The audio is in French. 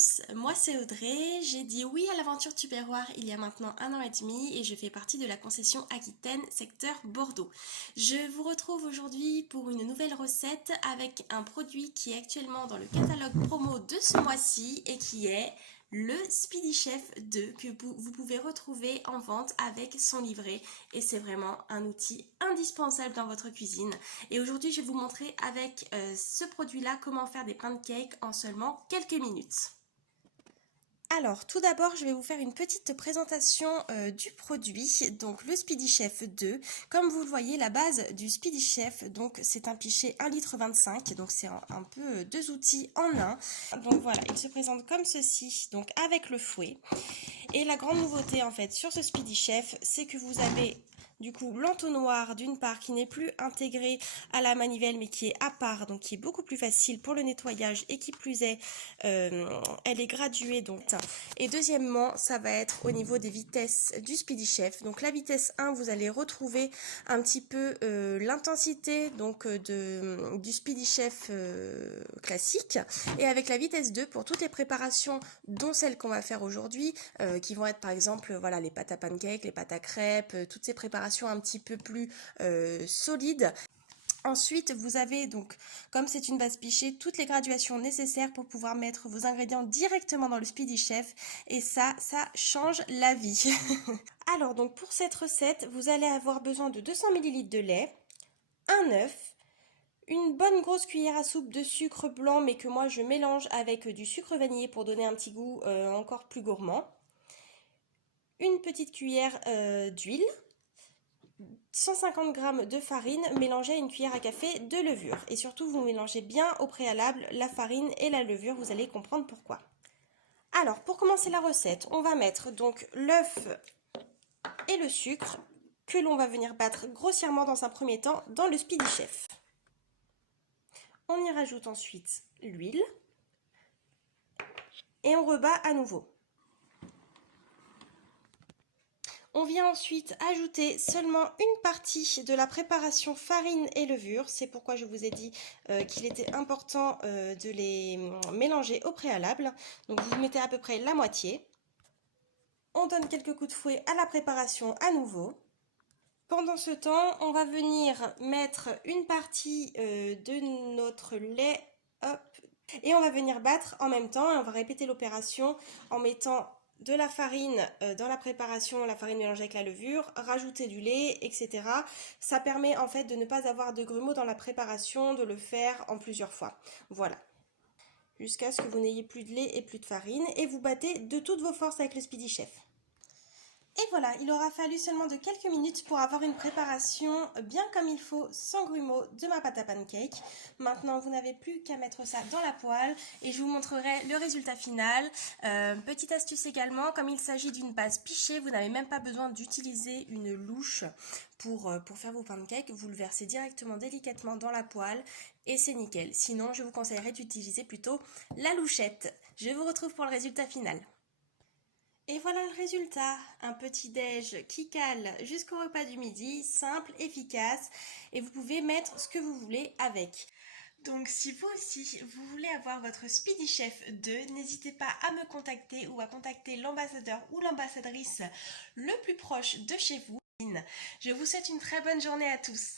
tous, moi c'est Audrey, j'ai dit oui à l'aventure Tupperware il y a maintenant 1 an et demi et je fais partie de la concession Aquitaine secteur Bordeaux. Je vous retrouve aujourd'hui pour une nouvelle recette avec un produit qui est actuellement dans le catalogue promo de ce mois-ci et qui est le Speedy Chef 2 que vous pouvez retrouver en vente avec son livret et c'est vraiment un outil indispensable dans votre cuisine. Et aujourd'hui je vais vous montrer avec ce produit là comment faire des pancakes en seulement quelques minutes. Alors, tout d'abord, je vais vous faire une petite présentation du produit, donc le Speedy Chef 2. Comme vous le voyez, la base du Speedy Chef, donc c'est un pichet 1,25 litre, donc c'est un peu deux outils en un. Donc voilà, il se présente comme ceci, donc avec le fouet. Et la grande nouveauté en fait sur ce Speedy Chef, c'est que vous avez du coup l'entonnoir d'une part qui n'est plus intégré à la manivelle mais qui est à part, donc qui est beaucoup plus facile pour le nettoyage et qui plus est, elle est graduée donc. Et deuxièmement, ça va être au niveau des vitesses du Speedy Chef. Donc la vitesse 1, vous allez retrouver un petit peu l'intensité donc du Speedy Chef classique. Et avec la vitesse 2, pour toutes les préparations dont celle qu'on va faire aujourd'hui, qui vont être par exemple voilà, les pâtes à pancakes, les pâtes à crêpes, toutes ces préparations un petit peu plus solides. Ensuite, vous avez donc, comme c'est une base pichet, toutes les graduations nécessaires pour pouvoir mettre vos ingrédients directement dans le Speedy Chef. Et ça change la vie. Alors donc pour cette recette, vous allez avoir besoin de 200 ml de lait, un œuf, une bonne grosse cuillère à soupe de sucre blanc, mais que moi je mélange avec du sucre vanillé pour donner un petit goût encore plus gourmand, une petite cuillère d'huile, 150 g de farine mélangée à une cuillère à café de levure. Et surtout, vous mélangez bien au préalable la farine et la levure, vous allez comprendre pourquoi. Alors, pour commencer la recette, on va mettre donc l'œuf et le sucre que l'on va venir battre grossièrement dans un premier temps dans le Speedy Chef. On y rajoute ensuite l'huile et on rebat à nouveau. On vient ensuite ajouter seulement une partie de la préparation farine et levure. C'est pourquoi je vous ai dit qu'il était important de les mélanger au préalable. Donc vous mettez à peu près la moitié. On donne quelques coups de fouet à la préparation à nouveau. Pendant ce temps, on va venir mettre une partie de notre lait, hop, et on va venir battre en même temps. Et on va répéter l'opération en mettant de la farine dans la préparation, la farine mélangée avec la levure, rajouter du lait, etc. Ça permet en fait de ne pas avoir de grumeaux dans la préparation, de le faire en plusieurs fois. Voilà. Jusqu'à ce que vous n'ayez plus de lait et plus de farine. Et vous battez de toutes vos forces avec le Speedy Chef. Et voilà, il aura fallu seulement de quelques minutes pour avoir une préparation bien comme il faut, sans grumeaux, de ma pâte à pancake. Maintenant, vous n'avez plus qu'à mettre ça dans la poêle et je vous montrerai le résultat final. Petite astuce également, comme il s'agit d'une base pichet, vous n'avez même pas besoin d'utiliser une louche pour faire vos pancakes. Vous le versez directement délicatement dans la poêle et c'est nickel. Sinon, je vous conseillerais d'utiliser plutôt la louchette. Je vous retrouve pour le résultat final. Et voilà le résultat, un petit déj qui cale jusqu'au repas du midi, simple, efficace, et vous pouvez mettre ce que vous voulez avec. Donc si vous aussi, vous voulez avoir votre Speedy Chef 2, n'hésitez pas à me contacter ou à contacter l'ambassadeur ou l'ambassadrice le plus proche de chez vous. Je vous souhaite une très bonne journée à tous.